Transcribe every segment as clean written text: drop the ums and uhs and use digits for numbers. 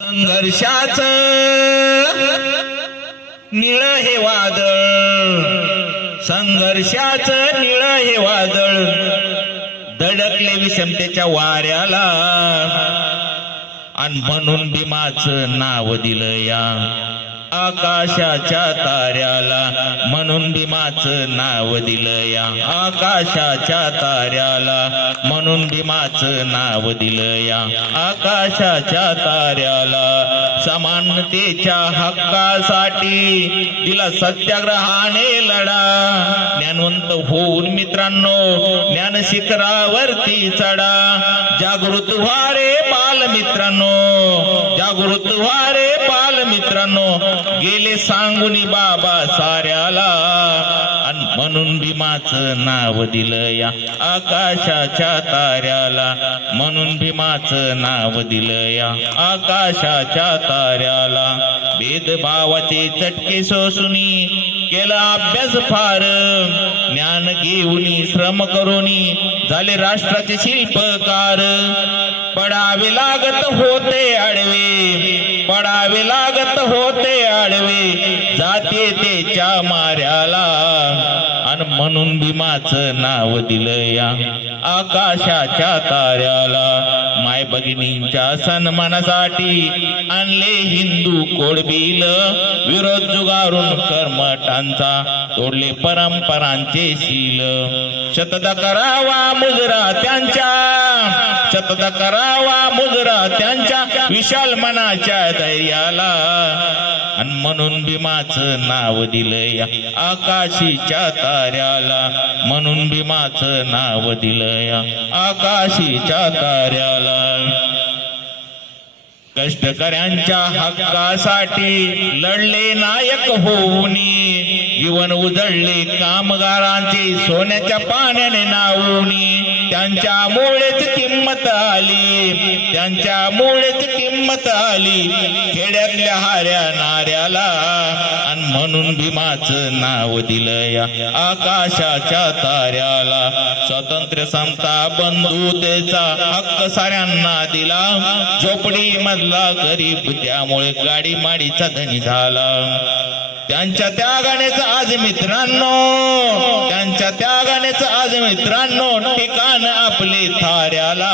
संघर्षाच निळ हे वादळ, संघर्षाच निळ हे वादळ धडकले विषमतेच्या वाऱ्याला, आणि म्हणून भीमाचं नाव दिलं या आकाशाच्या ताऱ्याला, म्हणून भीमाचं नाव दिलं या आकाशाच्या ताऱ्याला, म्हणून भीमाचं नाव दिलं या आकाशाच्या ताऱ्याला. समानतेच्या हक्कासाठी दिला सत्याग्रहाने लढा, ज्ञानवंत होऊन मित्रांनो ज्ञान शिखरावरती चढा. जागृत व्हा रे बाल मित्रांनो, जागृत व्हा रे बाल मित्रांनो, गेले सांगून बाबा साऱ्याला, आणि म्हणून भीमाचं नाव दिलं या आकाशाच्या ताऱ्याला, म्हणून भीमाचं नाव दिलं या आकाशाच्या ताऱ्याला. भेदभावाचे चटके सोसूनी केला अभ्यास फार, ज्ञान घेऊनी श्रम करूनी झाले राष्ट्राचे शिल्पकार. पडावे लागत होते आडवे, पडावे लागत होते आडवे, जाते त्याच्या माऱ्याला, आणि म्हणून भीमाचं नाव दिलं या आकाशाच्या ताऱ्याला. माय भगिनींच्या सन्मानासाठी आणले हिंदू कोडबिल, विरोध जुगारून कर्मठांचा तोडले परंपरांचे शील. शतदा करावा मुजरा त्यांच्या, शतदा करावा मुजरा त्यांच्या विशाल मनाच्या धैर्याला, आणि म्हणून भीमाचं नाव दिलं या आकाशीच्या ताऱ्याला, म्हणून भीमाचं नाव दिलं या आकाशीच्या ताऱ्याला. कष्टकऱ्यांच्या हक्कासाठी लढले नायक होऊनी, जीवन उजळले कामगारांचे सोन्याच्या पाण्याने नावूनी. त्यांच्यामुळेच किंमत आली, त्यांच्यामुळेच किंमत आली खेड्यातल्या हाऱ्या नाऱ्याला, आणि म्हणून भीमाचं नाव दिलं या आकाशाच्या ताऱ्याला. स्वातंत्र्य समता बंधुतेचा हक्क साऱ्यांना दिला, झोपडी मधला गरीब त्यामुळे गाडी माडीचा धनी झाला. त्यांच्या त्यागानेच आज मित्रांनो, त्यांच्या त्यागानेच आज मित्रांनो ठिकाण आपले थाऱ्याला,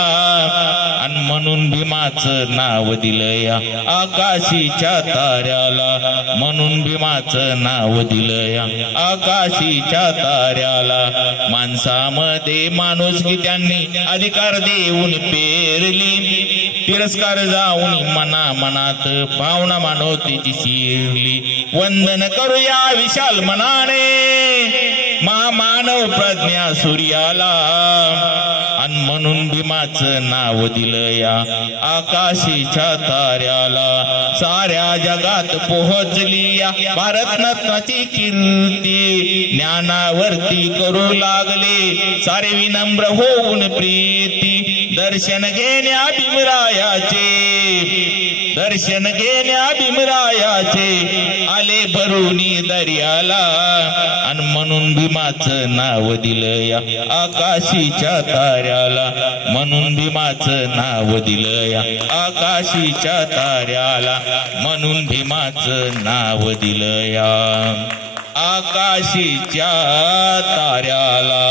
आणि म्हणून भीमाचं नाव दिलं या आकाशीच्या ताऱ्याला, म्हणून भीमाचं नाव दिलं या आकाशीच्या ताऱ्याला. माणसामध्ये माणुसकी त्यांनी अधिकार देऊन पेरली, तिरस्कार जाऊन मना मनात भावना मानवतेची शिरली. वंदन करूया विशाल मनाने महामानव प्रज्ञा सूर्याला, आणि म्हणून भीमाचं नाव दिलं या आकाशीच्या ताऱ्याला. साऱ्या जगात पोहोचली या भारतरत्नाची कीर्ती, ज्ञानावरती करू लागले सारे विनम्र होऊन प्रीती. दर्शन घेण्या भीमरायाचे, दर्शन घेण्या भीमरायाचे आले भरुनी दर्याला, आणि म्हणून भीमाचं नाव दिलं या आकाशीच्या ताऱ्याला, म्हणून भीमाचं नाव दिलं या आकाशीच्या ताऱ्याला, म्हणून भीमाचं नाव दिलं या आकाशीच्या ताऱ्याला.